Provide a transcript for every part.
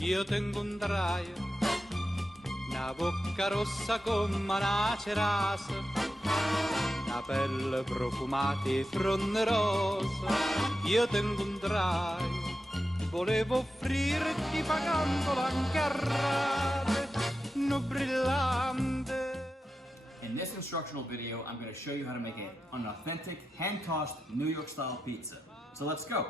Io tengo un draio, una bocca rossa come una cerasa, una pelle profumata e fronte rosa. Io tengo un draio, volevo offrirti pagandola anche a rate, no brillante. In this instructional video, I'm going to show you how to make an authentic, hand-tossed New York-style pizza. So let's go.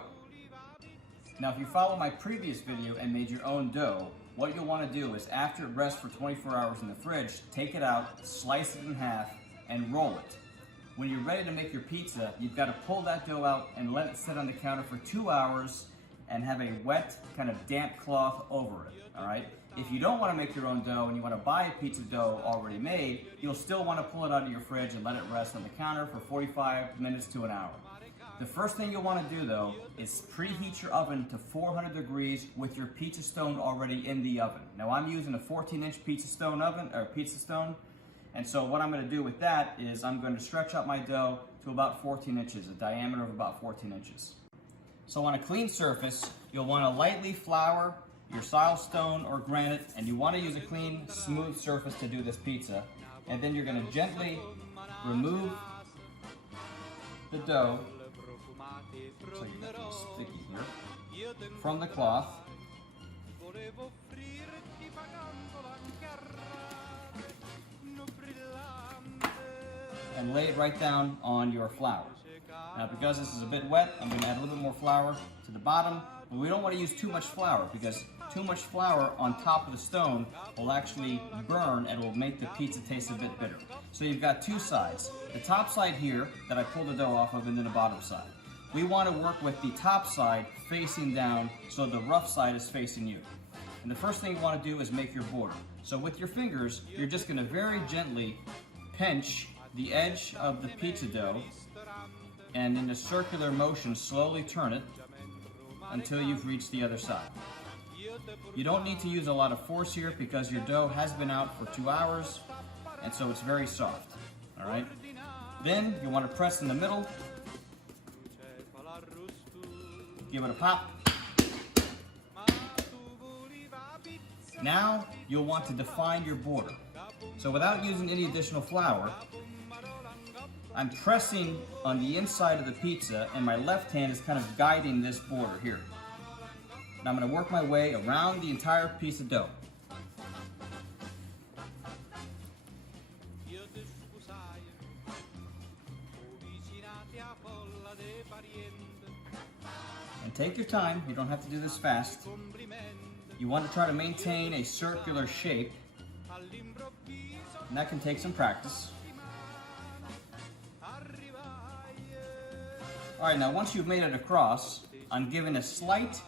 Now, if you follow my previous video and made your own dough, what you'll want to do is after it rests for 24 hours in the fridge, take it out, slice it in half, and roll it. When you're ready to make your pizza, you've got to pull that dough out and let it sit on the counter for 2 hours and have a wet, kind of damp cloth over it, all right? If you don't want to make your own dough and you want to buy a pizza dough already made, you'll still want to pull it out of your fridge and let it rest on the counter for 45 minutes to an hour. The first thing you'll want to do though is preheat your oven to 400 degrees with your pizza stone already in the oven. Now I'm using a 14-inch pizza stone and so what I'm going to do with that is I'm going to stretch out my dough to about 14 inches, a diameter of about 14 inches. So on a clean surface, you'll want to lightly flour your silestone or granite, and you want to use a clean, smooth surface to do this pizza. And then you're going to gently remove the dough, so you get it sticky here, from the cloth. And lay it right down on your flour. Now because this is a bit wet, I'm going to add a little bit more flour to the bottom. But we don't want to use too much flour because too much flour on top of the stone will actually burn and will make the pizza taste a bit bitter. So you've got two sides. The top side here that I pulled the dough off of, and then the bottom side. We want to work with the top side facing down so the rough side is facing you. And the first thing you want to do is make your border. So with your fingers, you're just going to very gently pinch the edge of the pizza dough and in a circular motion slowly turn it until you've reached the other side. You don't need to use a lot of force here because your dough has been out for 2 hours and so it's very soft. Alright? Then you want to press in the middle, give it a pop. Now you'll want to define your border. So without using any additional flour, I'm pressing on the inside of the pizza and my left hand is kind of guiding this border here. And I'm going to work my way around the entire piece of dough. And take your time, you don't have to do this fast. You want to try to maintain a circular shape, and that can take some practice. Alright, now once you've made it across, I'm giving a slight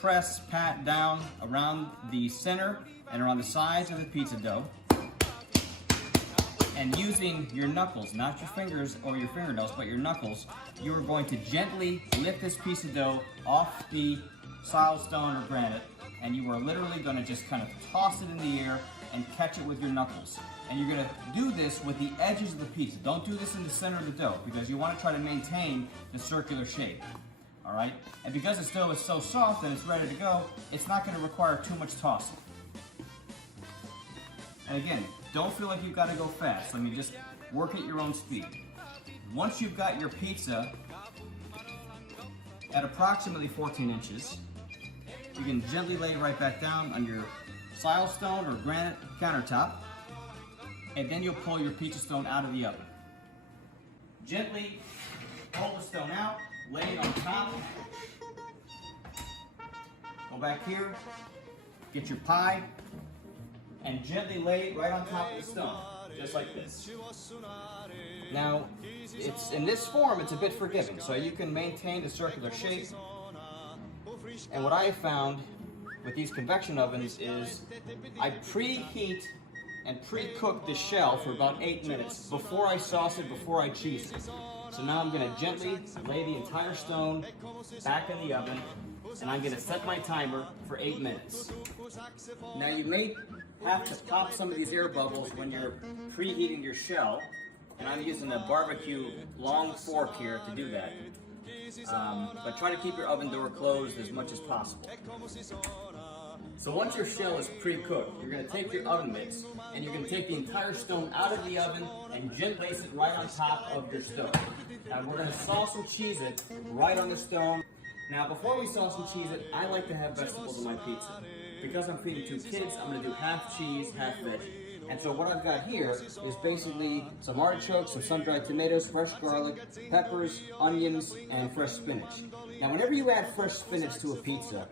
press pat down around the center and around the sides of the pizza dough. And using your knuckles, not your fingers or your fingernails, but your knuckles, you are going to gently lift this piece of dough off the silestone or granite, and you are literally going to just kind of toss it in the air and catch it with your knuckles. And you're going to do this with the edges of the pizza. Don't do this in the center of the dough because you want to try to maintain the circular shape. Alright? And because this dough is so soft and it's ready to go, it's not going to require too much tossing. And again, don't feel like you've got to go fast. I mean, just work at your own speed. Once you've got your pizza at approximately 14 inches, you can gently lay it right back down on your silestone or granite countertop, and then you'll pull your pizza stone out of the oven. Gently pull the stone out, lay it on top, go back here, get your pie, and gently lay it right on top of the stone, just like this. Now, it's in this form, it's a bit forgiving, so you can maintain the circular shape. And what I have found with these convection ovens is I preheat and pre-cook the shell for about 8 minutes before I sauce it, before I cheese it. So now I'm going to gently lay the entire stone back in the oven, and I'm going to set my timer for 8 minutes. Now you may have to pop some of these air bubbles when you're preheating your shell, and I'm using a barbecue long fork here to do that. But try to keep your oven door closed as much as possible. So once your shell is pre-cooked, you're going to take your oven mitts and you're going to take the entire stone out of the oven and gently place it right on top of your stone. Now we're going to sauce and cheese it right on the stone. Now before we sauce and cheese it, I like to have vegetables in my pizza. Because I'm feeding 2 kids, I'm going to do half cheese, half veggie. And so what I've got here is basically some artichokes, some sun-dried tomatoes, fresh garlic, peppers, onions, and fresh spinach. Now whenever you add fresh spinach to a pizza,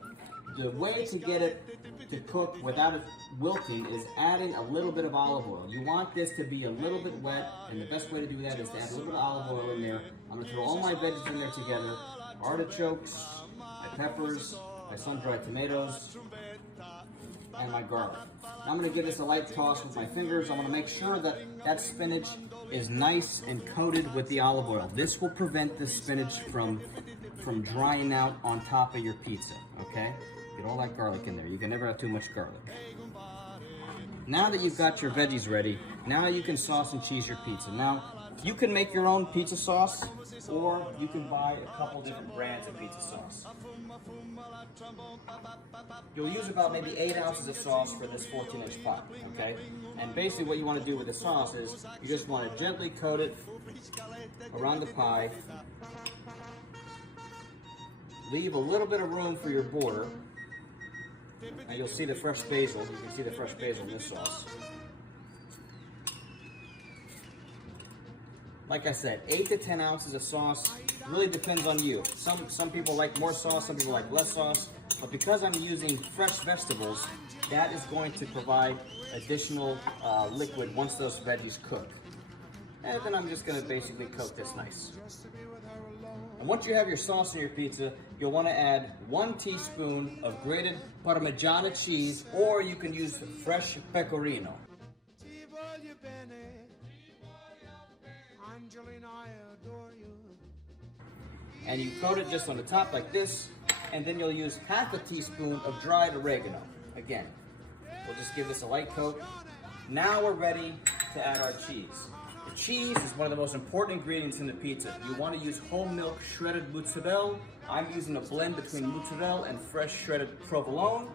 the way to get it to cook without it wilting is adding a little bit of olive oil. You want this to be a little bit wet, and the best way to do that is to add a little bit of olive oil in there. I'm going to throw all my veggies in there together, artichokes, my peppers, my sun-dried tomatoes, and my garlic. I'm going to give this a light toss with my fingers. I'm going to make sure that that spinach is nice and coated with the olive oil. This will prevent the spinach from drying out on top of your pizza, okay? Get all that garlic in there. You can never have too much garlic. Now that you've got your veggies ready, now you can sauce and cheese your pizza. Now, you can make your own pizza sauce, or you can buy a couple different brands of pizza sauce. You'll use about maybe 8 ounces of sauce for this 14-inch pot, okay? And basically what you want to do with the sauce is you just want to gently coat it around the pie. Leave a little bit of room for your border. Now you'll see the fresh basil. You can see the fresh basil in this sauce. Like I said, 8 to 10 ounces of sauce. Really depends on you. Some people like more sauce, some people like less sauce. But because I'm using fresh vegetables, that is going to provide additional liquid once those veggies cook. And then I'm just going to basically coat this nice. And once you have your sauce in your pizza, you'll want to add 1 teaspoon of grated Parmigiana cheese, or you can use fresh pecorino. And you coat it just on the top like this, and then you'll use half a teaspoon of dried oregano. Again, we'll just give this a light coat. Now we're ready to add our cheese. The cheese is one of the most important ingredients in the pizza. You want to use whole milk shredded mozzarella. I'm using a blend between mozzarella and fresh shredded provolone.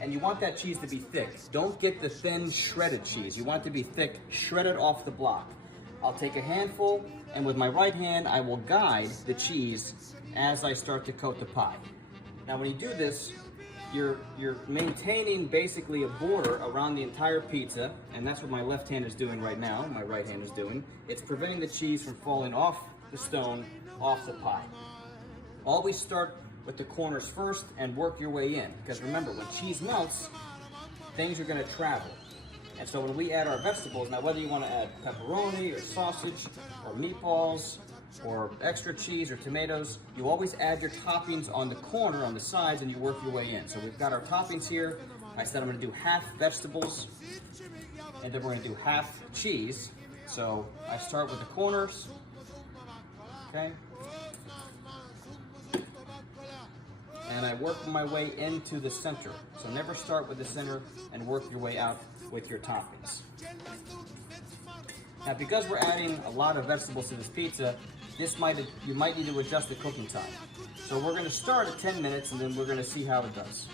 And you want that cheese to be thick. Don't get the thin shredded cheese. You want it to be thick, shredded off the block. I'll take a handful, and with my right hand, I will guide the cheese as I start to coat the pie. Now when you do this, you're maintaining basically a border around the entire pizza, and that's what my left hand is doing right now, my right hand is doing. It's preventing the cheese from falling off the stone, off the pie. Always start with the corners first and work your way in, because remember, when cheese melts, things are going to travel. And so when we add our vegetables, now whether you want to add pepperoni or sausage or meatballs or extra cheese or tomatoes, you always add your toppings on the corner, on the sides, and you work your way in. So we've got our toppings here. I said I'm going to do half vegetables, and then we're going to do half cheese. So I start with the corners, okay? And I work my way into the center. So never start with the center and work your way out with your toppings. Now because we're adding a lot of vegetables to this pizza, you might need to adjust the cooking time. So we're going to start at 10 minutes and then we're going to see how it does.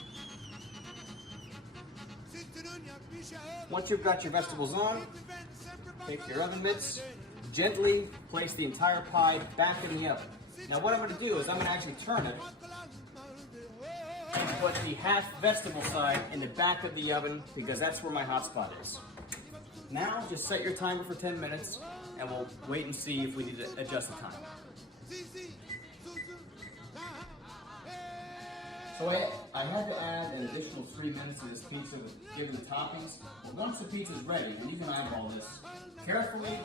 Once you've got your vegetables on, take your oven mitts, gently place the entire pie back in the oven. Now what I'm going to do is I'm going to actually turn it and put the half vegetable side in the back of the oven because that's where my hot spot is. Now just set your timer for 10 minutes and we'll wait and see if we need to adjust the time. So I had to add an additional 3 minutes to this pizza given the toppings. But once the pizza is ready, and you can eyeball this, carefully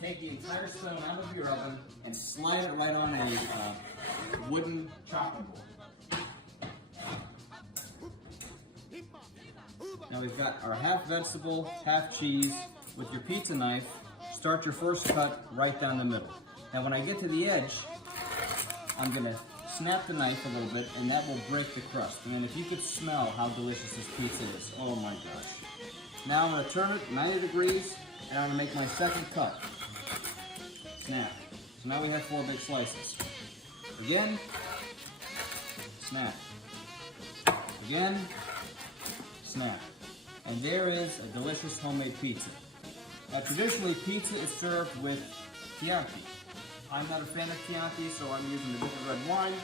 take the entire stone out of your oven and slide it right on a wooden chopping board. Now we've got our half vegetable, half cheese. With your pizza knife, start your first cut right down the middle. Now when I get to the edge, I'm going to snap the knife a little bit and that will break the crust. And then if you could smell how delicious this pizza is, oh my gosh. Now I'm going to turn it 90 degrees and I'm going to make my second cut. Snap. So now we have 4 big slices. Again, snap. Again, snap. And there is a delicious homemade pizza. Now traditionally pizza is served with Chianti. I'm not a fan of Chianti, so I'm using a different red wine.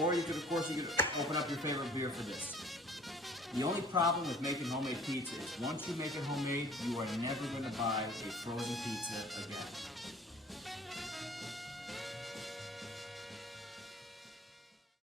Or you could, of course, open up your favorite beer for this. The only problem with making homemade pizza is once you make it homemade, you are never going to buy a frozen pizza again.